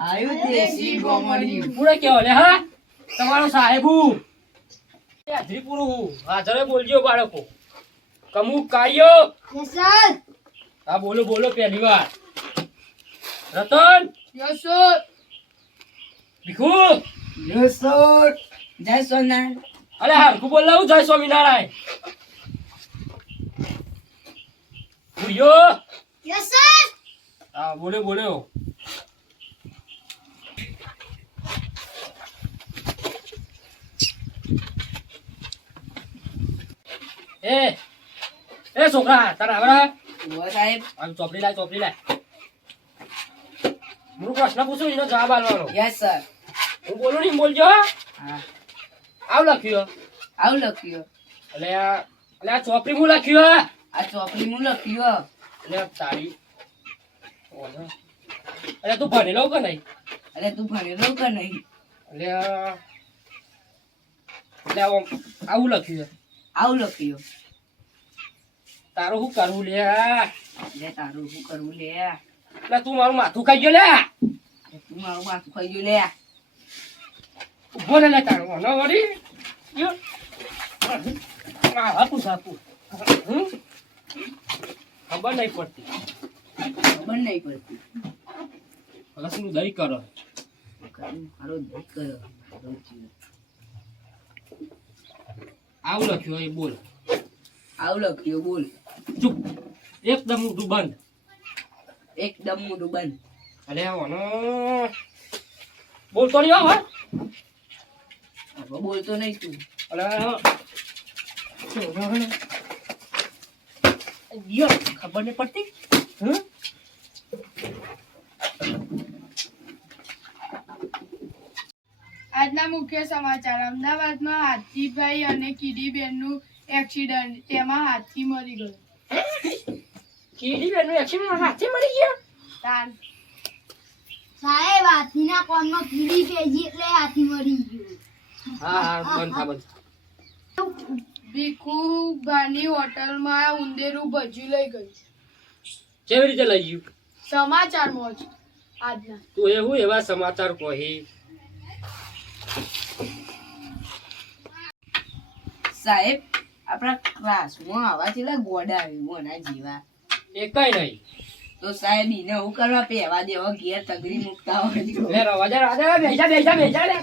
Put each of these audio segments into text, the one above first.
આયુ દેશી ગોમડિયું પૂરે કેવો લે હા? તમારો સાહેબુ. હાજરી પૂરું હું. હાજરે બોલજો બાળકો. કમુ કાઢ્યો હા બોલો બોલો પહેલી વાર. રતન? ભીખુ? યસોર જય સોનાર અરે હરખું બોલાવું જય સ્વામિનારાયણ. ભૂયો હા બોલ્યો બોલ્યો એ એ છોકરા તારા આવડા? ઊભો સાહેબ. આમ ચોપડી લાય ચોપડી લાય. હું પ્રશ્ન પૂછું એનો જવાબ આલવાનો યસ સર હું બોલું નહીં બોલજો હો. આવ લખ્યું? આવું લખ્યું. એટલે આ એટલે આ ચોપડી હું લખ્યું આ ચોપડી હું લખ્યું. એટલે તારી અરે તું ભણેલો કે નહીં? અરે તું ભણેલો કે નહીં? એટલે એટલે આવું લખ્યું આવું લખ્યું. તારું શું કરવું લે એટલે લે તારું શું કરવું લે. એટલે તું મારું માથું ખાઈ ગયો લે? તું મારું માથું ખાઈ ગયું લે. ઊભો લે તારું વળી. હાપુસ હાપુસ. ખબર નહીં પડતી ખબર નહીં પડતી રસનું દહીં કરો મારો દહીં કરો આવું લખ્યું એ બોલ આવું લખ્યું બોલ ચૂપ એકદમ ઊંધું બંધ એકદમ મોટું બંધ ઓનો બોલતો નહીં આવે બોલતો નહીં તું. ખબર નહીં પડતી? હમ? આજના મુખ્ય સમાચાર અમદાવાદમાં હાથીભાઈ અને કીડીબેનનું એક્સિડન્ટ તેમાં હાથી મરી ગયો. કીડીબેનનું એક્સિડન્ટ હાથી મરી ગયા? તાન. સાહેબ હાથીના કોનમાં કીડી પેજી એટલે હાથી મરી ગયો. હા હા બંધ થા બંધ ભીખુભાની હોટલમાં ઉંદેરું ભજી લઈ ગયું કેવી રીતે લઈ ગયું? સમાચારમાં જ આજના. તું એવું એવા સમાચાર કહી? સાહેબ આપણા ક્લાસમાં આવા છેલ્લા ગોડા આવ્યું એના જેવા. એ કઈ નહીં. તો સાહેબ એને હું કરવા પહેવા દેવા ઘેર તગરી મૂકતા હોય રવાજા રવા બેસા બેજા લે.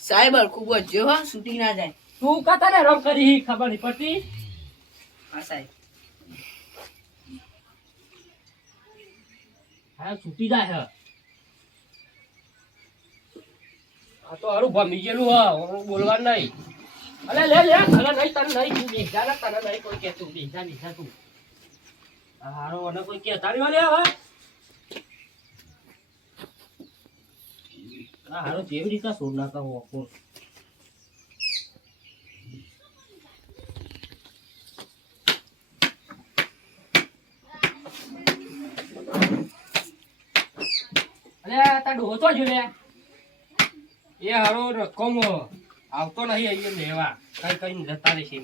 સાહેબ. હરખું બોલજો હો છૂટી ના જાય તું કતા ને રમ કરી ખબર નહીં પડતી હા, સાહેબ. હા છૂટી જાય હે આ તો હારું ભમી ગયેલું, હા. હું બોલવાનું નહીં. અલે, લે લે તને નહીં તને નહીં તું બેજા ને, તને નહીં કોઈ કહેતું. બેજા બેજા તું. હારો અને કોઈ કહેતા નહીં વાલે હવે હારો કેવી રીતે સોડ નાખા ઓકો અરે તાર ડોહો તો લે એ હારો રકમ આવતો નહીં અહીંયા લેવા કઈ કઈ જતા રહેશે એ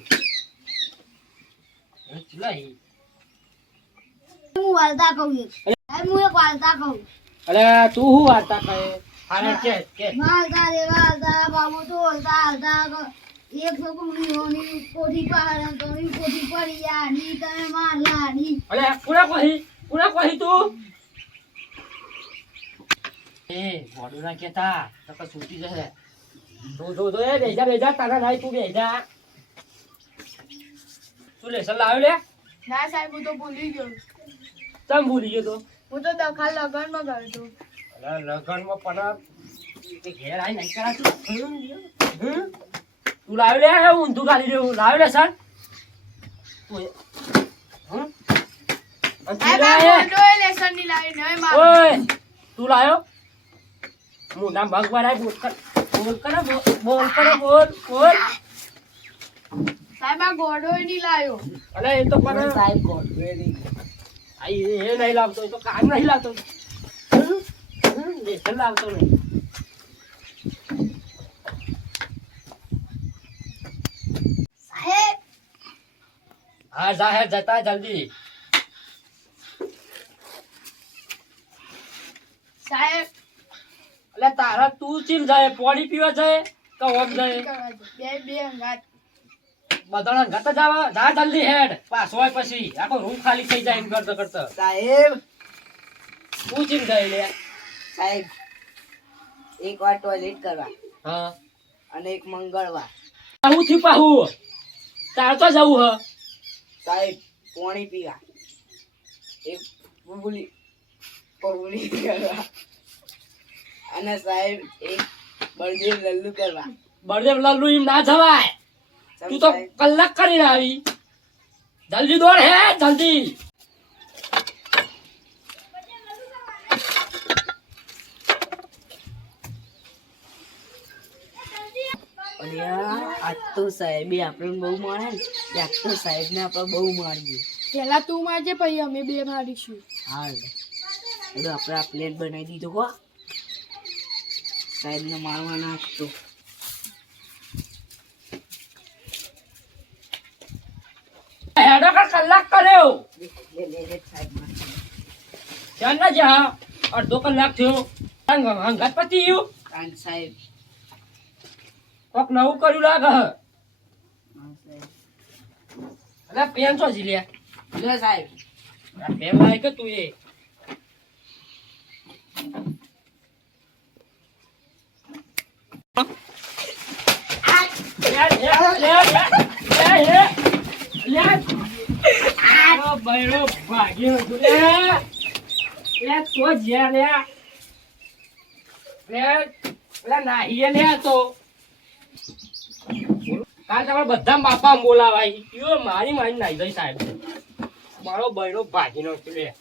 હું. વાર્તા કહું હું એક વાર્તા કહું અરે તું શું વાર્તા કહે? હારે કે કે. વાર્તા રે વાર્તા બાબુ તો વાર્તા હાલતા એક છોકરી કોઠી પડી આની તમે મારલા આની અરે પૂરા કહી? પૂરા કહી તું? એ બોડું ના કેતા તો પછી છૂટી જશે. જો જો જો એ બેજા બેજા તારા નહીં તું બેજા. તું લેસન લાવ્યો લે? ના સાહેબ હું તો ભૂલી ગયો. ચમ ભૂલી ગયો તો? હું તો દખા લગનમાં ગયો હતો અરે લગનમાં પણ ઘેર આઈ નહીં? હમ? તું લાવ્યો લે ઊંધું ગાલી લાવ્યો લે સર. તું તું તું લાયો હું નામ ભગવાન બોલ કર બોલ કર બોલ કર બોલ બોલ. સાહેબ આ ગોડો નહીં લાયો. અરે એ તો પણ સાહેબ ગોઠવે નહીં. આ એ એ નહીં લાવતો એ તો કામ નહીં લાવતો? હમ? લાવતો નહીં. સાહેબ. હા જાહેર જતા જલ્દી. સાહેબ એટલે તારા તું ચીમ જાય પાણી પીવા જાય કે ઓમ જાય. બે બે અંગાત બધાના ઘટ જાવા જા જલ્દી હેડ. પાસ હોય પછી. આખો રૂમ ખાલી થઈ જાય એમ કરતો કરતો સાહેબ. તું ચીમ જાય લે. સાહેબ એક વાર ટોયલેટ કરવા હા. અને એક મંગળવાર. આવું થયું પાહું. તાર તો જવું હ. સાહેબ પાણી પીવા. એક બબુલી પરબુલી કરવા. અને સાહેબ એક બળદેવ લલ્લુ કરવા. બળદેવ લલ્લુ એમ ના જવાય. તું તો કલાક કરી આવી. જલ્દી દોડ હે જલ્દી. આજ તો સાહેબે આપણને બહુ મારે ને. આજ તો સાહેબને આપણે બહુ મારીએ. પેલા તું મારજે પછી અમે બે મારીશું. હા એટલે આપણે આ પ્લેટ બનાવી દીધો હો. સાહેબને મારવા નાખતો. હેડો કર કલાક કર્યો? સાહેબ ના જા અડધો કલાક થયો. હંગ- હંગાત પતી ગયું? કાન સાહેબ. કોક નવું કર્યું લાગે. હા? પેન છો જી લે સાહેબ. પેન લાય તું એ લે, લે, લે, લે, લે, લે. તારો બૈરો ભાગ્યો તું, લે. લે, તો જ્યાં લે. લે, લે, નાહીએ લે આ તો. કાલ તમારે બધા બાપા બોલાવાય મારી મારી નાઈ ગઈ સાહેબ મારો બૈરો ભાગી નો લે.